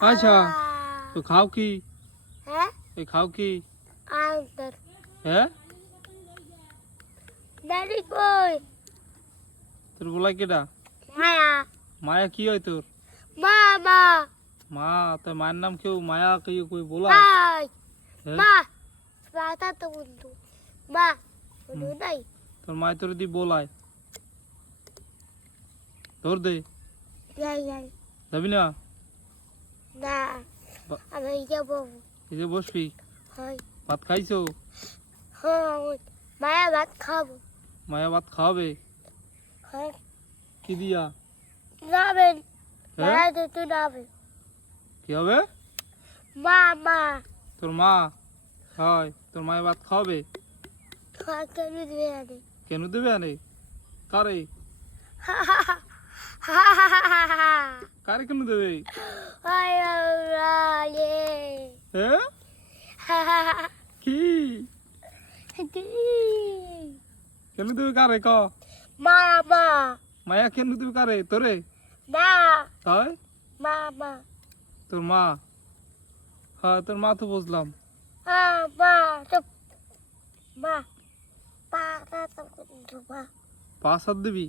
আচ্ছা তো খাও কি হ্যাঁ এই খাও কি আন্তর হ্যাঁ দাদি কই তোর বলাই কেডা মায়া মায়া কি হয় তোর মামা মা তোর মায়ের নাম কেউ মায়া কেউ কই বলাই হাই হ্যাঁ? মা বাতা তো বন্ধু মা বন্ধু নাই তোর মায় তোর দি বলাই ধর দে যাই যাই যাবি না না বা- আমি যাবো এই যে বসবি হয় ভাত খাইছো হ্যাঁ মায়া ভাত খাবো মায়া ভাত খাওয়াবে হ্যাঁ কি দিয়া যাবেন হ্যাঁ মায়া তো যাবে কি হবে মামা তোর মা হয় তোর মায়ের ভাত খাওয়াবে খাতে দিবে আরে কেন দেবে আনে কারে হা হা হা হা হা কারে কেন দেবে হাই রে হ্যাঁ হা হা হা কি কেন দেবে কারে ক মামা মায়া কেন দেবে কারে তোরে না হয় মামা তোর মা হ্যাঁ তোর মা তো বুঝলাম মা চুপ মা পাতা তো বন্ধু মা পাঁচ হাত দিবি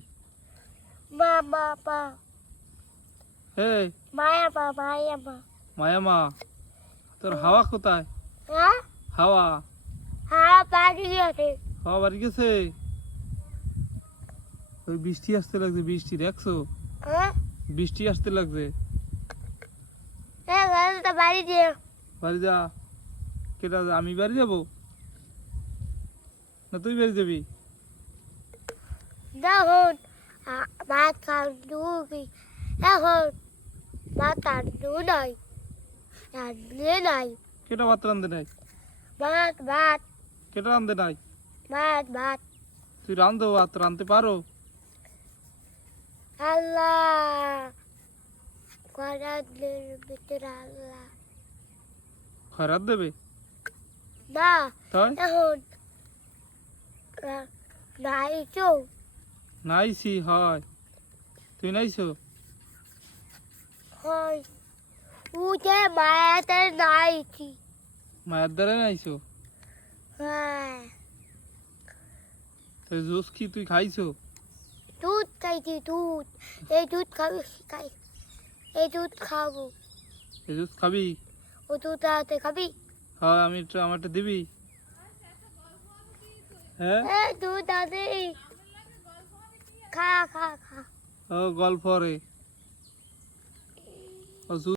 মামা পা হে মায়া পা মায়া পা মায়া মা তোর হাওয়া কোথায় হ্যাঁ হাওয়া হ্যাঁ পানি আছে হাওয়া বাড়ি গেছে ওই বৃষ্টি আসতে লাগছে বৃষ্টি দেখছো হ্যাঁ বৃষ্টি আসতে লাগছে তো বাড়ি দিয়ে বাড়ি যা কেটা আমি বাড়ি যাবো না তুই বাড়ি যাবি দেখুন মা কান্দু কি এখন মা কান্দু নাই কান্দে নাই কেটা ভাত রান্ধে নাই ভাত ভাত কেটা রান্ধে নাই ভাত ভাত তুই রান্ধো ভাত রান্ধতে পারো আল্লাহ করাদের ভিতরে আল্লাহ খয়রাত দেবে না তাই এখন নাই চৌ নাইছি হয় তুই নাইছো হয় উঠে মায়াতে নাইছি মায়ের দ্বারা নাইছো হ্যাঁ তুই জুস কি তুই খাইছো দুধ খাইছি দুধ এই দুধ খাবি খাই এই দুধ খাবো এই জুস খাবি ও দুধ রাতে খাবি হয় আমি একটু আমারটা দিবি হ্যাঁ এই দুধ আছে খা খা খা ও গল্প রে ও জুস